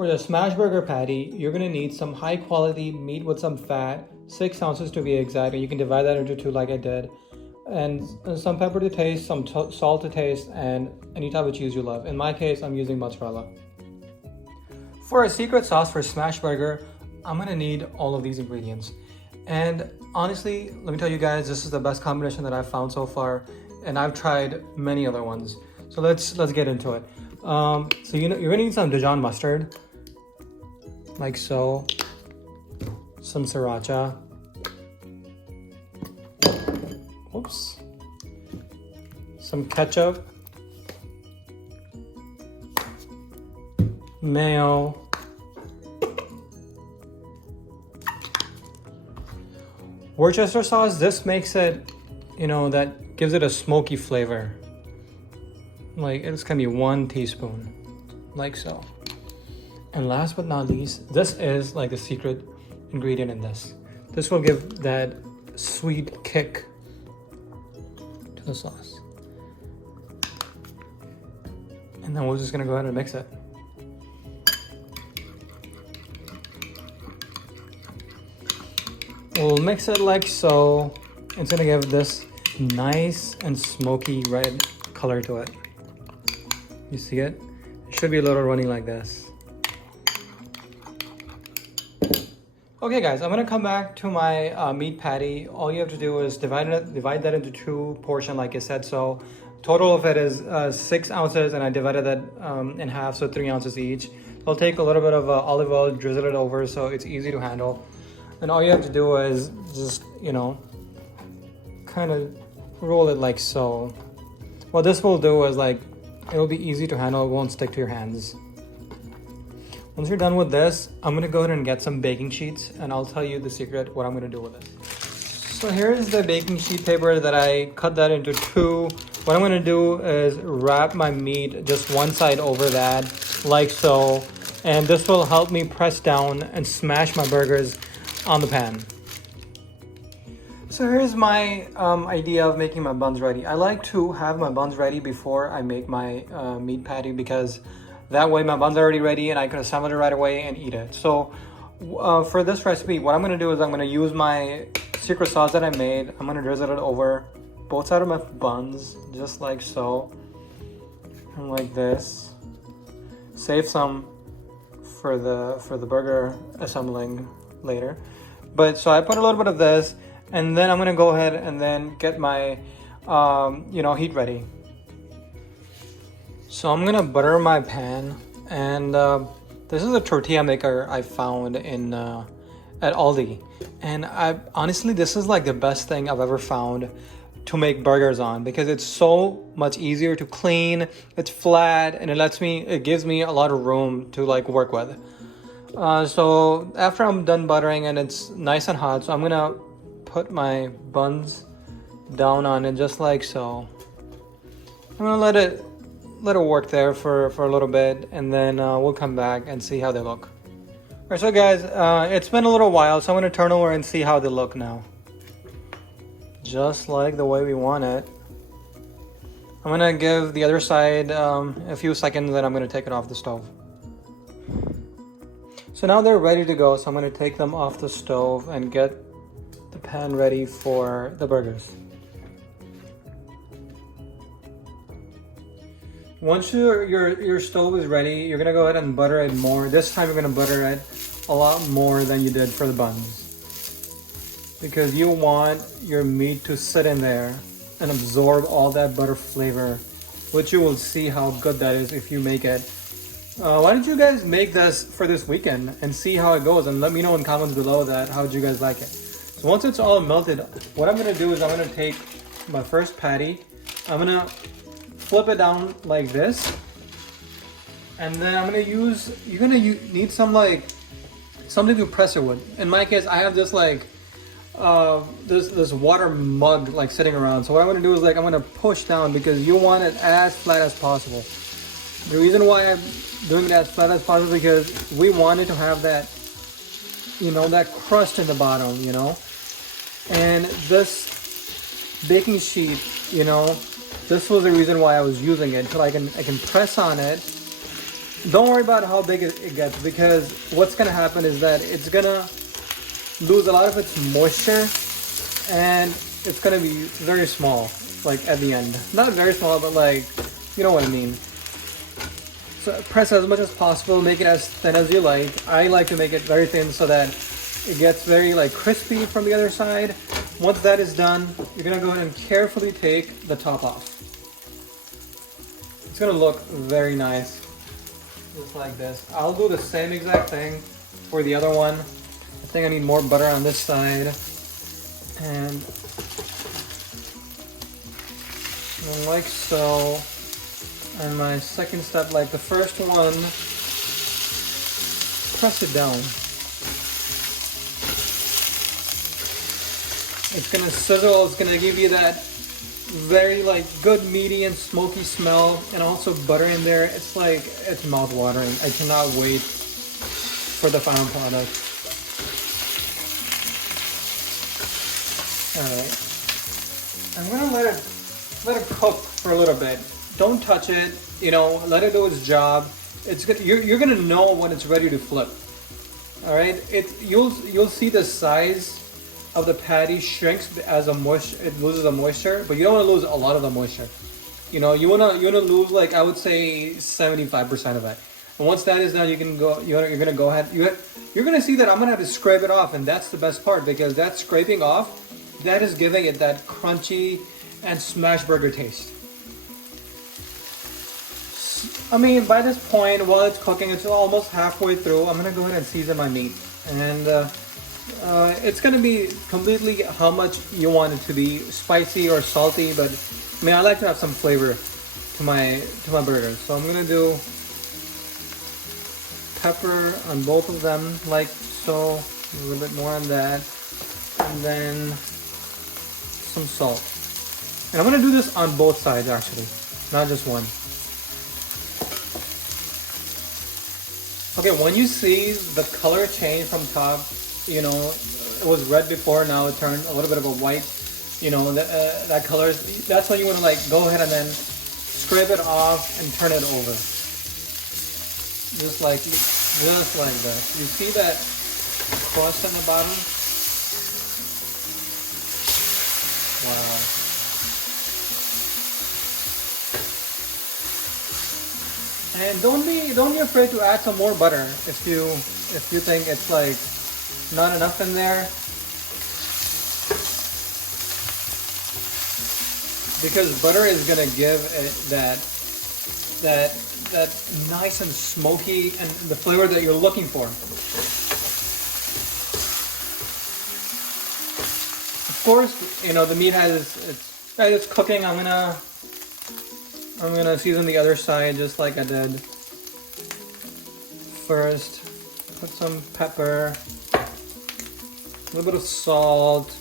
For the smashburger patty, you're gonna need some high quality meat with some fat, 6 ounces to be exact, and you can divide that into 2 like I did. And some pepper to taste, some salt to taste, and any type of cheese you love. In my case, I'm using mozzarella. For a secret sauce for smashburger, I'm gonna need all of these ingredients. And honestly, let me tell you guys, this is the best combination that I've found so far, and I've tried many other ones. So let's get into it. So you're gonna need some Dijon mustard, like so, some sriracha, oops, some ketchup, mayo, Worcester sauce. This makes it, that gives it a smoky flavor. Like it's gonna be 1 teaspoon, like so. And last but not least, this is like the secret ingredient in this. This will give that sweet kick to the sauce. And then we're just gonna go ahead and mix it. We'll mix it like so. It's gonna give this nice and smoky red color to it. You see it? It should be a little runny like this. Okay guys, I'm gonna come back to my meat patty. All you have to do is divide that into 2 portions like I said. So total of it is 6 ounces, and I divided that in half, so 3 ounces each. I'll take a little bit of olive oil, drizzle it over so it's easy to handle. And all you have to do is just, kind of roll it like so. What this will do is it'll be easy to handle, it won't stick to your hands. Once you're done with this, I'm gonna go ahead and get some baking sheets, and I'll tell you the secret what I'm gonna do with it. So here's the baking sheet paper that I cut that into 2. What I'm gonna do is wrap my meat just one side over that, like so. And this will help me press down and smash my burgers on the pan. So here's my idea of making my buns ready. I like to have my buns ready before I make my meat patty, because that way my buns are already ready and I can assemble it right away and eat it. So for this recipe, what I'm gonna do is I'm gonna use my secret sauce that I made. I'm gonna drizzle it over both sides of my buns, just like so, and like this. Save some for the burger assembling later. But so I put a little bit of this, and then I'm gonna go ahead and then get my heat ready. So I'm gonna butter my pan, and this is a tortilla maker I found in at Aldi, and honestly this is like the best thing I've ever found to make burgers on, because it's so much easier to clean, it's flat, and it gives me a lot of room to work with. So after I'm done buttering and it's nice and hot, so I'm gonna put my buns down on it just like so. I'm gonna let it work there for a little bit, and then we'll come back and see how they look. Alright, so guys, it's been a little while, so I'm gonna turn over and see how they look now. Just like the way we want it. I'm gonna give the other side a few seconds, then I'm gonna take it off the stove. So now they're ready to go, so I'm gonna take them off the stove and get the pan ready for the burgers. Once your stove is ready, you're gonna go ahead and butter it more. This time you're gonna butter it a lot more than you did for the buns, because you want your meat to sit in there and absorb all that butter flavor, which you will see how good that is if you make it. Why don't you guys make this for this weekend and see how it goes, and let me know in comments below that how did you guys like it. So once it's all melted, what I'm gonna do is I'm gonna take my first patty, I'm gonna flip it down like this, and then I'm gonna need some something to press it with. In my case, I have this this water mug sitting around. So what I'm gonna do is I'm gonna push down, because you want it as flat as possible. The reason why I'm doing it as flat as possible, because we want it to have that that crust in the bottom, and this baking sheet, this was the reason why I was using it, so I can press on it Don't worry about how big it gets, because what's gonna happen is that it's gonna lose a lot of its moisture and it's gonna be very small, like at the end. Not very small, but like, you know what I mean. So press as much as possible, make it as thin as you like. I like to make it very thin so that it gets very like crispy from the other side. Once that is done, you're gonna go ahead and carefully take the top off. It's gonna look very nice, just like this. I'll do the same exact thing for the other one. I think I need more butter on this side. And like so. And my second step, like the first one, press it down. It's gonna sizzle, it's gonna give you that very like good meaty and smoky smell, and also butter in there. It's like, it's mouth-watering. I cannot wait for the final product. Alright. I'm gonna let it cook for a little bit. Don't touch it, you know, let it do its job. It's good. You're gonna know when it's ready to flip. All right, you'll see the size of the patty shrinks as it loses the moisture, but you don't want to lose a lot of the moisture. You know, you wanna lose, like, I would say 75% of it. And once that is done, you can go. You're gonna go ahead. You're gonna see that I'm gonna have to scrape it off, and that's the best part, because that scraping off, that is giving it that crunchy and smashburger taste. I mean, by this point, while it's cooking, it's almost halfway through. I'm gonna go ahead and season my meat, and it's gonna be completely how much you want it to be, spicy or salty. But I mean, I like to have some flavor to my burgers, so I'm gonna do pepper on both of them, like so. A little bit more on that, and then some salt. And I'm gonna do this on both sides, actually, not just one. Okay, when you see the color change from top, you know, it was red before, now it turned a little bit of a white, you know, that color, that's when you want to like go ahead and then scrape it off and turn it over. Just like this. You see that crust on the bottom? Wow. And don't be afraid to add some more butter if you think it's like not enough in there, because butter is gonna give it that nice and smoky and the flavor that you're looking for. Of course, you know, the meat it's cooking. I'm gonna season the other side just like I did. First, put some pepper, a little bit of salt.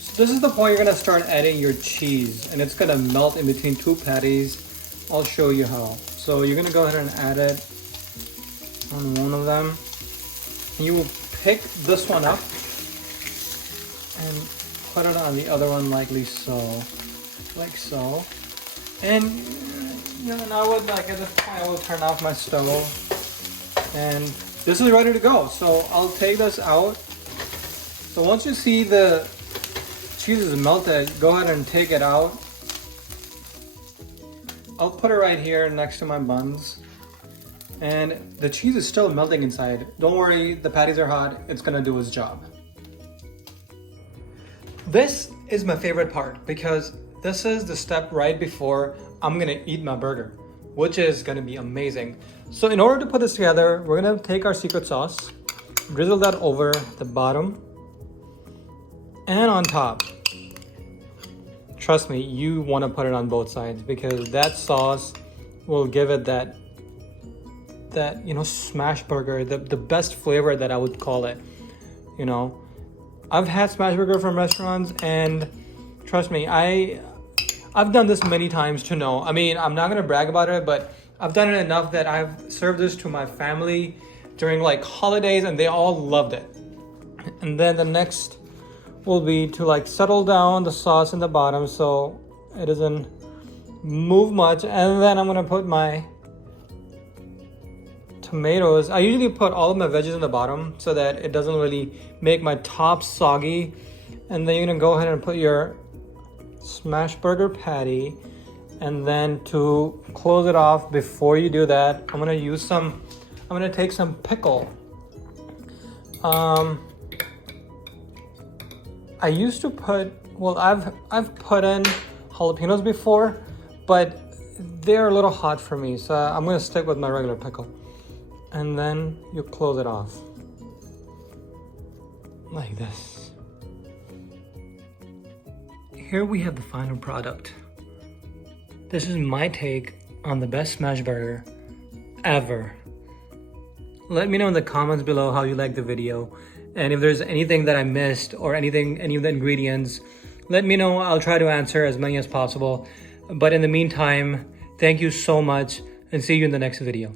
So this is the point you're gonna start adding your cheese, and it's gonna melt in between two patties. I'll show you how. So you're gonna go ahead and add it on one of them. And you will pick this one up and put it on the other one like so. And you know, I would, like, at this point I will turn off my stove, and this is ready to go. So I'll take this out. So once you see the cheese is melted, go ahead and take it out. I'll put it right here next to my buns, and the cheese is still melting inside. Don't worry, the patties are hot. It's gonna do its job. This is my favorite part, because this is the step right before I'm gonna eat my burger, which is gonna be amazing. So in order to put this together, we're gonna take our secret sauce, drizzle that over the bottom and on top. Trust me, you wanna put it on both sides, because that sauce will give it that you know, smash burger, the best flavor that I would call it, you know. I've had smash burger from restaurants, and trust me, I've done this many times to know. I mean, I'm not gonna brag about it, but I've done it enough that I've served this to my family during like holidays, and they all loved it. And then the next will be to like settle down the sauce in the bottom so it doesn't move much. And then I'm gonna put my tomatoes. I usually put all of my veggies in the bottom so that it doesn't really make my top soggy. And then you're gonna go ahead and put your smashburger patty. And then to close it off, before you do that, I'm gonna take some pickle. I used to put, well, I've put in jalapenos before, but they're a little hot for me, so I'm gonna stick with my regular pickle. And then you close it off like this. Here we have the final product. This is my take on the best smash burger ever. Let me know in the comments below how you like the video, and if there's anything that I missed or any of the ingredients, let me know. I'll try to answer as many as possible. But in the meantime, thank you so much and see you in the next video.